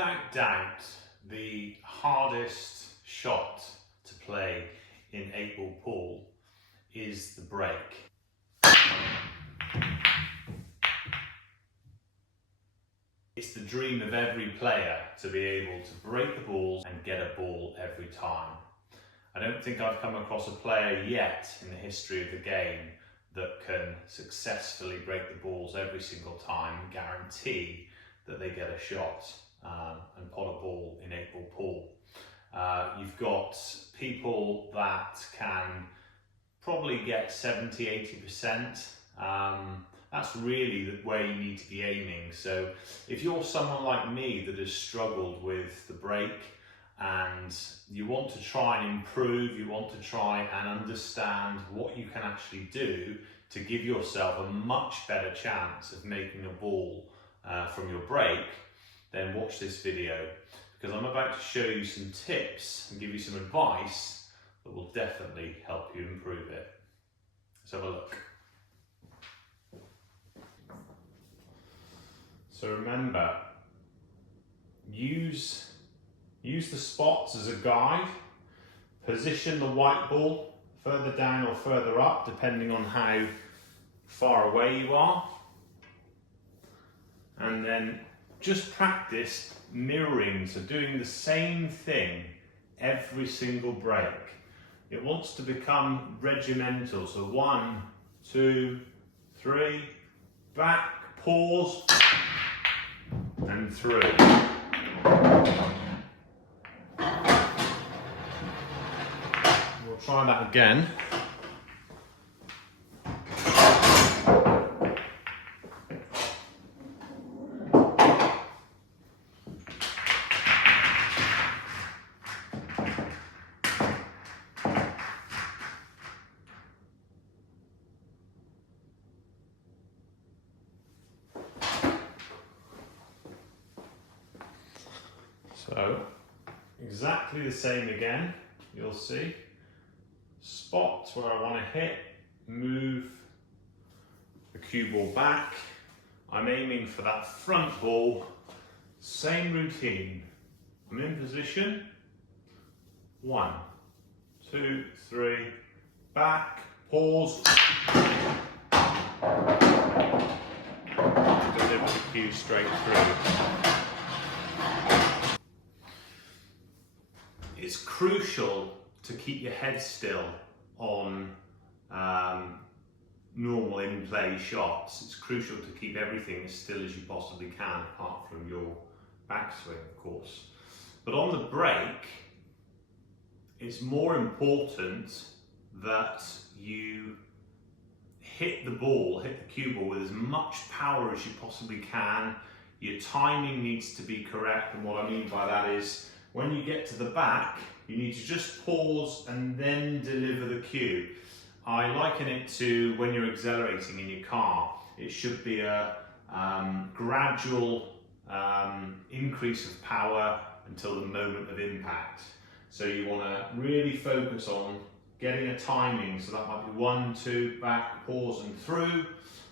Without doubt, the hardest shot to play in 8-ball pool is the break. It's the dream of every player to be able to break the balls and get a ball every time. I don't think I've come across a player yet in the history of the game that can successfully break the balls every single time and guarantee that they get a shot and pot a ball in 8-ball pool. You've got people that can probably get 70–80%. That's really where you need to be aiming. So if you're someone like me that has struggled with the break and you want to try and improve, you want to try and understand what you can actually do to give yourself a much better chance of making a ball from your break, then watch this video, because I'm about to show you some tips and give you some advice that will definitely help you improve it. Let's have a look. So remember, use the spots as a guide. Position the white ball further down or further up, depending on how far away you are. And then just practice mirroring, so doing the same thing every single break. It wants to become regimental, so 1, 2, 3, back, pause, and through. We'll try that again. So, exactly the same again, you'll see. Spot where I want to hit, move the cue ball back. I'm aiming for that front ball, same routine. I'm in position, 1, 2, 3, back, pause. Deliver the cue straight through. It's crucial to keep your head still on normal in-play shots. It's crucial to keep everything as still as you possibly can, apart from your backswing, of course. But on the break, it's more important that you hit the ball, hit the cue ball with as much power as you possibly can. Your timing needs to be correct, and what I mean by that is, when you get to the back, you need to just pause and then deliver the cue. I liken it to when you're accelerating in your car. It should be a gradual increase of power until the moment of impact. So you want to really focus on getting a timing. So that might be 1, 2, back, pause and through,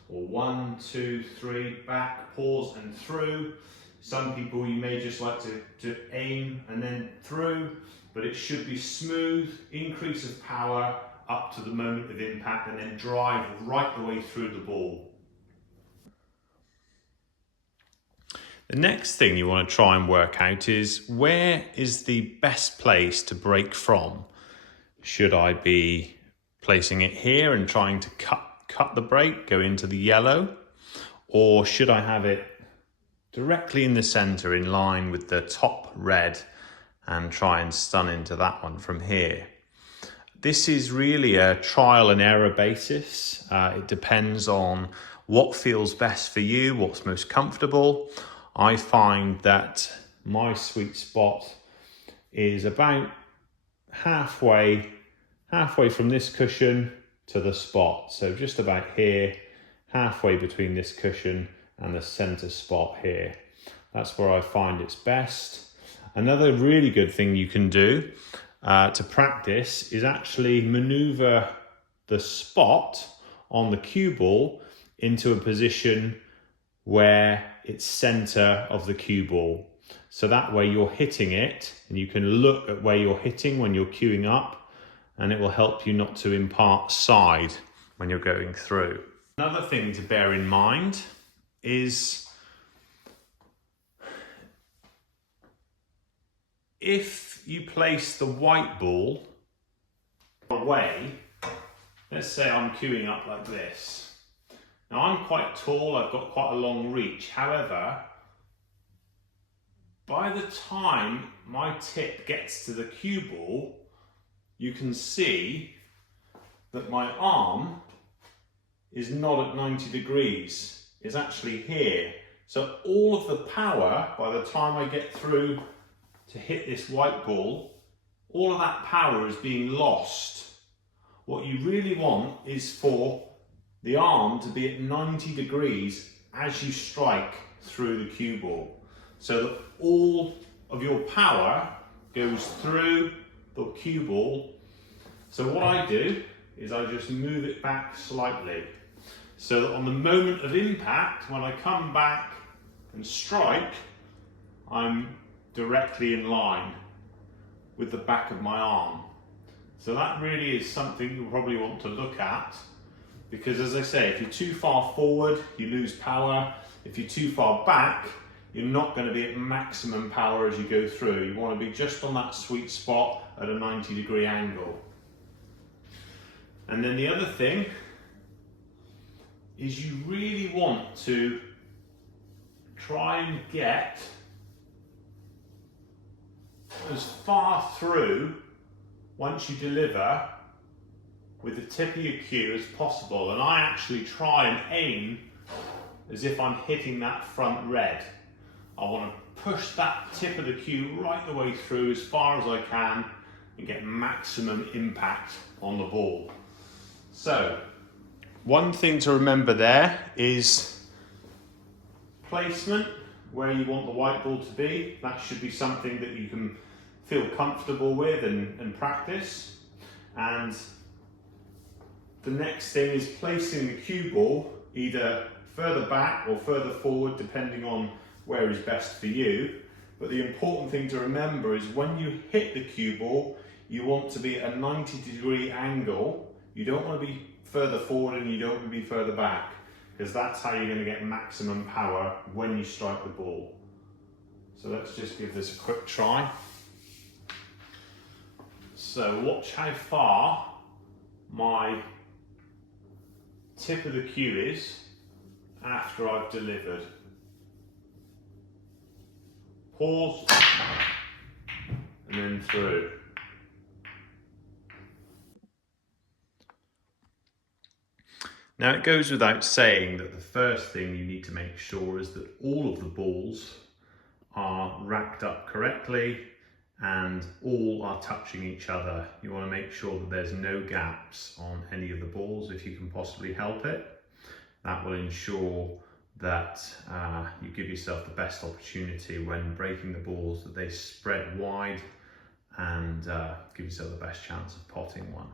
or 1, 2, 3, back, pause and through. Some people, you may just like to aim and then through, but it should be smooth, increase of power up to the moment of impact, and then drive right the way through the ball. The next thing you want to try and work out is, where is the best place to break from? Should I be placing it here and trying to cut the break, go into the yellow? Or should I have it directly in the center in line with the top red and try and stun into that one from here? This is really a trial and error basis. It depends on what feels best for you, what's most comfortable. I find that my sweet spot is about halfway from this cushion to the spot. So just about here, halfway between this cushion and the center spot here. That's where I find it's best. Another really good thing you can do to practice is actually maneuver the spot on the cue ball into a position where it's center of the cue ball. So that way you're hitting it and you can look at where you're hitting when you're queuing up, and it will help you not to impart side when you're going through. Another thing to bear in mind is if you place the white ball away, let's say I'm queuing up like this. Now I'm quite tall, I've got quite a long reach. However, by the time my tip gets to the cue ball, you can see that my arm is not at 90 degrees. It's actually here. So all of the power, by the time I get through to hit this white ball, all of that power is being lost. What you really want is for the arm to be at 90 degrees as you strike through the cue ball, so that all of your power goes through the cue ball. So what I do is I just move it back slightly, so that on the moment of impact, when I come back and strike, I'm directly in line with the back of my arm. So that really is something you probably want to look at, because as I say, if you're too far forward, you lose power. If you're too far back, you're not going to be at maximum power as you go through. You want to be just on that sweet spot at a 90-degree angle. And then the other thing is you really want to try and get as far through once you deliver with the tip of your cue as possible. And I actually try and aim as if I'm hitting that front red. I want to push that tip of the cue right the way through as far as I can and get maximum impact on the ball. So, one thing to remember there is placement, where you want the white ball to be. That should be something that you can feel comfortable with and practice. And the next thing is placing the cue ball either further back or further forward, depending on where is best for you. But the important thing to remember is when you hit the cue ball, you want to be at a 90-degree angle. You don't want to be further forward and you don't want to be further back, because that's how you're going to get maximum power when you strike the ball. So let's just give this a quick try. So watch how far my tip of the cue is after I've delivered. Pause and then through. Now it goes without saying that the first thing you need to make sure is that all of the balls are racked up correctly and all are touching each other. You want to make sure that there's no gaps on any of the balls if you can possibly help it. That will ensure that you give yourself the best opportunity when breaking the balls, that they spread wide and give yourself the best chance of potting one.